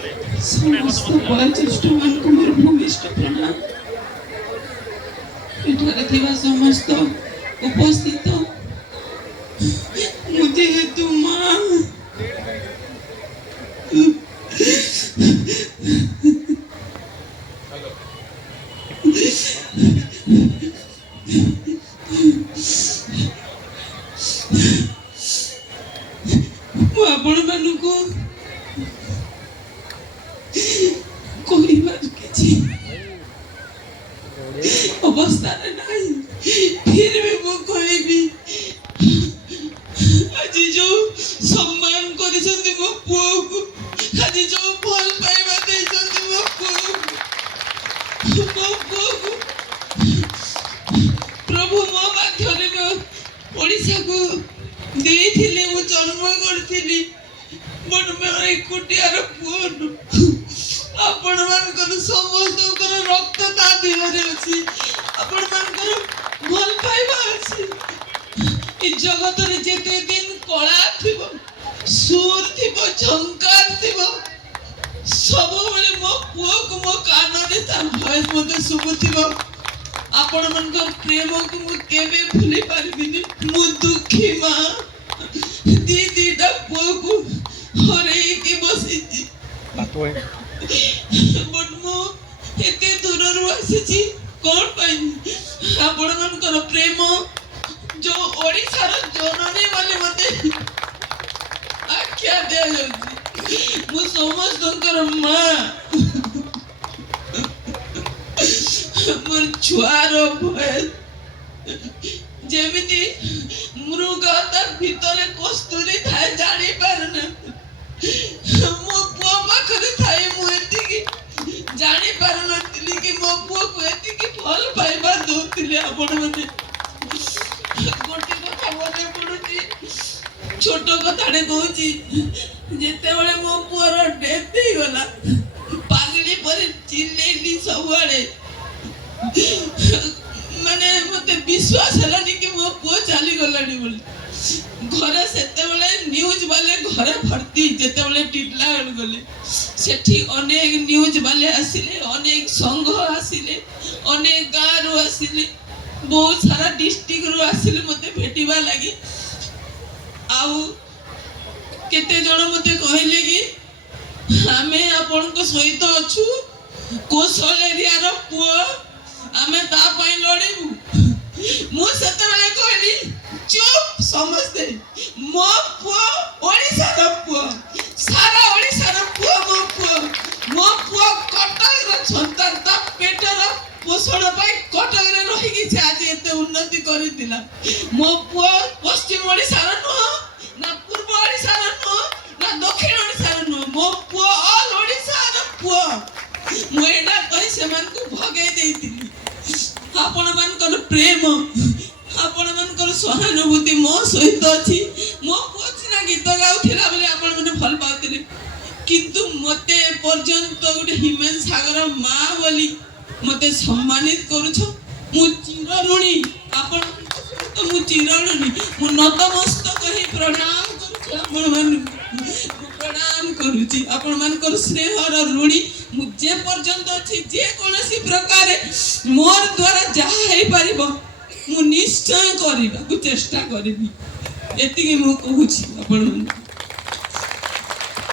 समस्त वयोज्येष्ठ मानक मोर भूमिष्ठ प्रणाम। एठारे थिबा समस्त उपस्थित मुझे हेतु माँ आपण मानक कहबार किछि अवस्था नहीं, फिर भी वो कहबी आज जो सम्मान करिसंती मो पुओ को, आज जो भल पाइबा देइसंती मो पुओ को प्रभु मो माध्यमे मो ओडिसा को देइथिले, मो जन्म करथिली बट मोर एकुटियार पुओ आपण मानकर समस्त रक्त ता देहरे अछि, आपण मानकर भल पाइबा अछि। ई जगत रे जेते दिन कला थिबो, सुर थिबो, झंकार थिबो, सब बेले मो पुओ को मो कान रे तार भॉइस मते सुबुथिबो। आपण मानकर प्रेम को मु केबे भूली पारबिनी। मु दुखी मां दीदीटा पुओ को हरे के बसिची, बट मु एते दूर रु आसीची कोन पाई। आपण मानकर प्रेम जो ओडिसा रो जननी वाले मते आख्या दे जाउची। मु समस्तकर मां मोर छुआर भय जेमिति मृग ता भितरे कस्तूरी थाए जानी पारना, मो पुओ पाखरे थाए मु एतिकी जानी पारनथिली कि मो पुओ को एतिकी भल पाइबा दोथिले। आपण माने गोटे कथा मने पडुची, छोट कथाडे कहूची, जेते बेले मो पुओर डेथ हे गला पागली पर चिल्लेली सबआडे, माने मते विश्वास हलानी कि मो पुओ चली गलानी बोली। घरे सेते बेले न्यूज वाले घरे भर्ती, जेते बेले टिटलागढ़ गले सेठी अनेक न्यूज वाले आसिले, अनेक संघ आसिले, अनेक गाँव रु आसिले, बहुत सारा डिस्ट्रिक्ट रु आसिले मते भेटिबा लागि। आउ केते जण मते कहिले कि आमे आपन को सहित अछु, कोसल एरिया रो पुओ आमे ता पई लड़ीबू। मु सेते बेले कहली चुप समझते, मो पुओ ओडिसा रो पुओ, सारा ओडिसा रो पुओ, मो पुओ कटक रो संतान, ता पेट रो पोषण पाई कटक रे रही कि आज एते उन्नति करि दिला। मो पुओ पश्चिम ओडिसा रो न ना पूर्व ओडिसा रो न ना दक्षिण ओडिसा रो न, मो पुओ ऑल ओडिसा रो पुओ। मु एना कहि सेमान को भगे देइतिली। आपण मानकर प्रेम, आपण मानकर सहानुभूति मो सहित अछि। मो पुओ गीत गाउथिला बोले आपण माने भल पाउथिले, किंतु मते पर्यंत गोटे हिमेन सागर मां बोली मते सम्मानित करूछ। मु चिरऋणी, आपण तो मु चिरऋणी, मु नतमस्तक ही प्रणाम करूछ। आपण मान प्रणाम करूची, आपण मानकर स्नेहर ऋणी मु जे पर्यंत अछि। जे कोनसी प्रकार मोर द्वारा जहा हे परिबो मु निश्चय करिबा को चेष्टा करिबी। एतिकी मु कहूची आपण